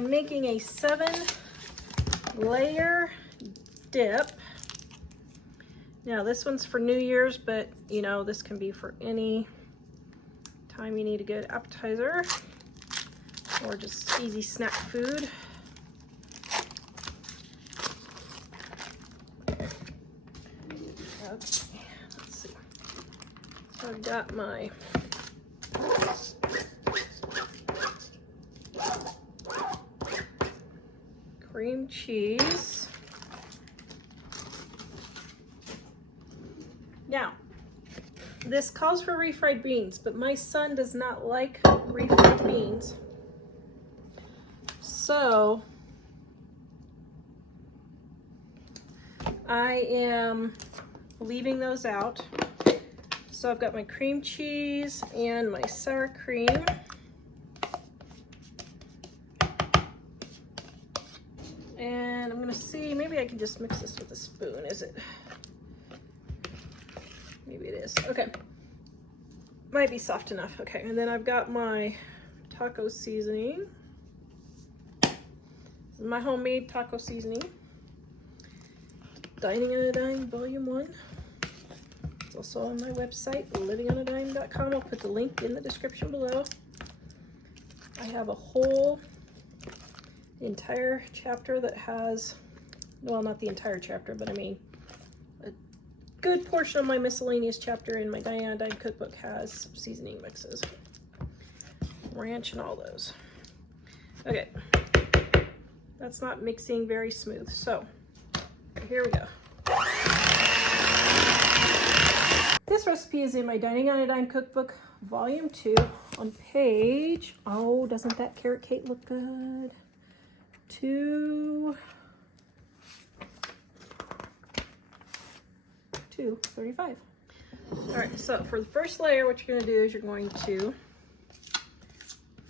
am making a 7-layer dip. Now this one's for New Year's, but you know, this can be for any time you need a good appetizer or just easy snack food. Okay, let's see. So I've got my cream cheese. Now, this calls for refried beans, but my son does not like refried beans. So I am leaving those out. So I've got my cream cheese and my sour cream. And I'm gonna see, maybe I can just mix this with a spoon, is it? Maybe it is, okay. Might be soft enough, okay. And then I've got my taco seasoning. My homemade taco seasoning. Dining on a Dime Volume 1. It's also on my website, livingonadime.com. I'll put the link in the description below. I have a whole entire chapter that has, well, not the entire chapter, but I mean, a good portion of my miscellaneous chapter in my Dining on a Dime cookbook has seasoning mixes. Ranch and all those. Okay. That's not mixing very smooth, so here we go. This recipe is in my Dining on a Dime cookbook, volume 2, on page, oh, doesn't that carrot cake look good? 235. All right, so for the first layer, what you're gonna do is you're going to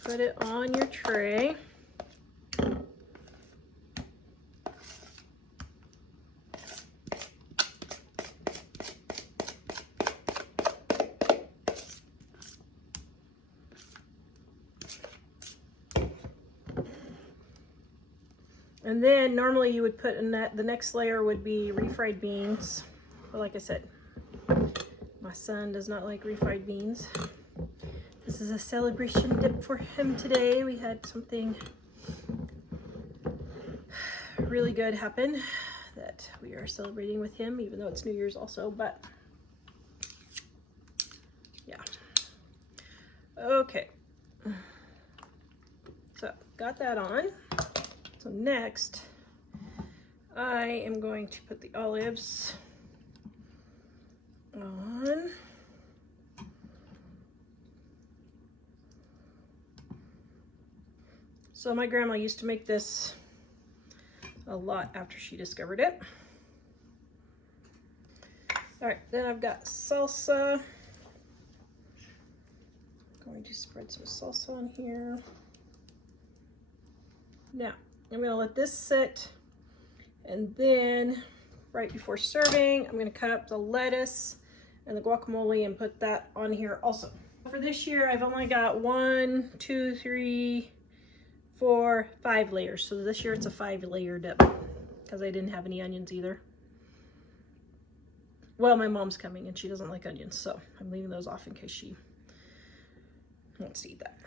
put it on your tray. And then normally you would put in that, the next layer would be refried beans. But like I said, my son does not like refried beans. This is a celebration dip for him today. We had something really good happen that we are celebrating with him, even though it's New Year's also, but yeah. Okay. So got that on. So next, I am going to put the olives on. So my grandma used to make this a lot after she discovered it. All right, then I've got salsa. I'm going to spread some salsa on here. Now, I'm gonna let this sit, and then right before serving, I'm gonna cut up the lettuce and the guacamole and put that on here also. For this year, I've only got 1, 2, 3, 4, 5 layers. So this year it's a 5-layer dip because I didn't have any onions either. Well, my mom's coming and she doesn't like onions, so I'm leaving those off in case she wants to eat that.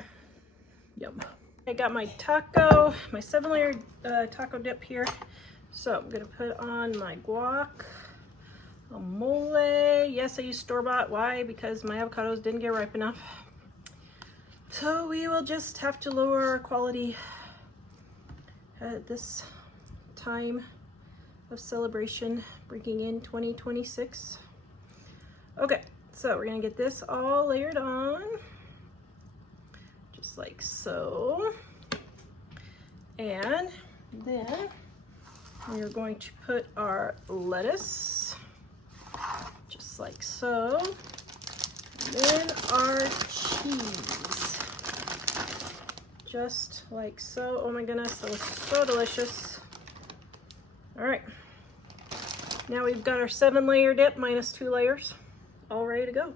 Yum. I got my taco, my 7-layer taco dip here. So I'm gonna put on my guacamole. Yes, I use store-bought. Why? Because my avocados didn't get ripe enough. So we will just have to lower our quality at this time of celebration, bringing in 2026. Okay, so we're gonna get this all layered on. Just like so. And then we're going to put our lettuce, just like so. And then our cheese, just like so. Oh my goodness, that was so delicious. All right, now we've got our 7-layer dip minus 2 layers, all ready to go.